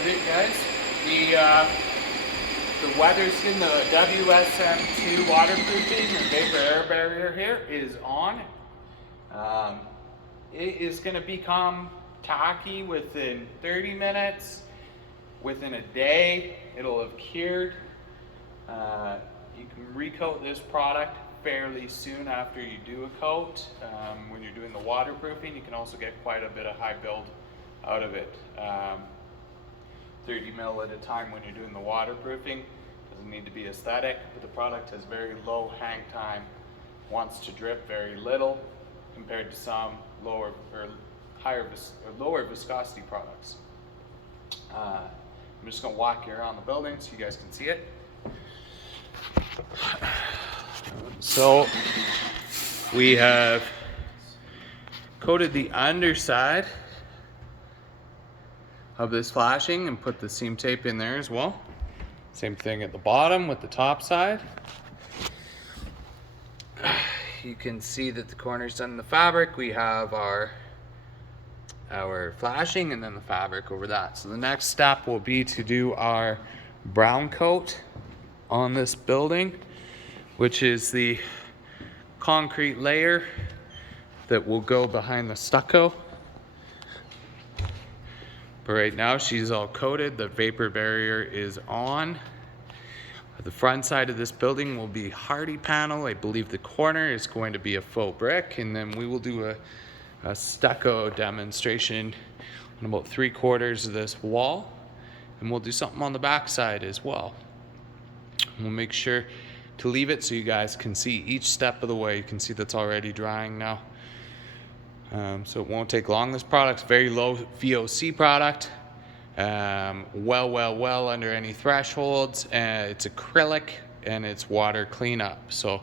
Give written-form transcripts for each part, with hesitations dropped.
Alright guys, the Weatherskin, the WSM2 waterproofing and vapor air barrier here is on. It is going to become tacky within 30 minutes. Within a day, it'll have cured. You can recoat this product fairly soon after you do a coat. When you're doing the waterproofing, you can also get quite a bit of high build out of it. 30 mil at a time when you're doing the waterproofing. Doesn't need to be aesthetic, but the product has very low hang time, wants to drip very little compared to some lower viscosity products. I'm just going to walk you around the building so you guys can see it. So we have coated the underside of this flashing and put the seam tape in there as well. Same thing at the bottom with the top side. You can see that the corner's done in the fabric. We have our flashing and then the fabric over that. So the next step will be to do our brown coat on this building, which is the concrete layer that will go behind the stucco. But right now she's all coated, the vapor barrier is on. The front side of this building will be hardy panel. I believe the corner is going to be a faux brick, and then we will do a stucco demonstration on about 3/4 of this wall, and we'll do something on the back side as well. We'll make sure to leave it so you guys can see each step of the way. You can see that's already drying now. So it won't take long. This product's very low VOC product, well under any thresholds. It's acrylic and it's water cleanup. So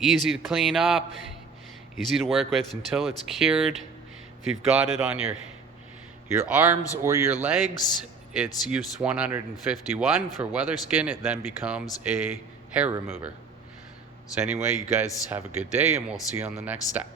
easy to clean up, easy to work with until it's cured. If you've got it on your arms or your legs, it's use 151 for Weatherskin. It then becomes a hair remover. So anyway, you guys have a good day and we'll see you on the next step.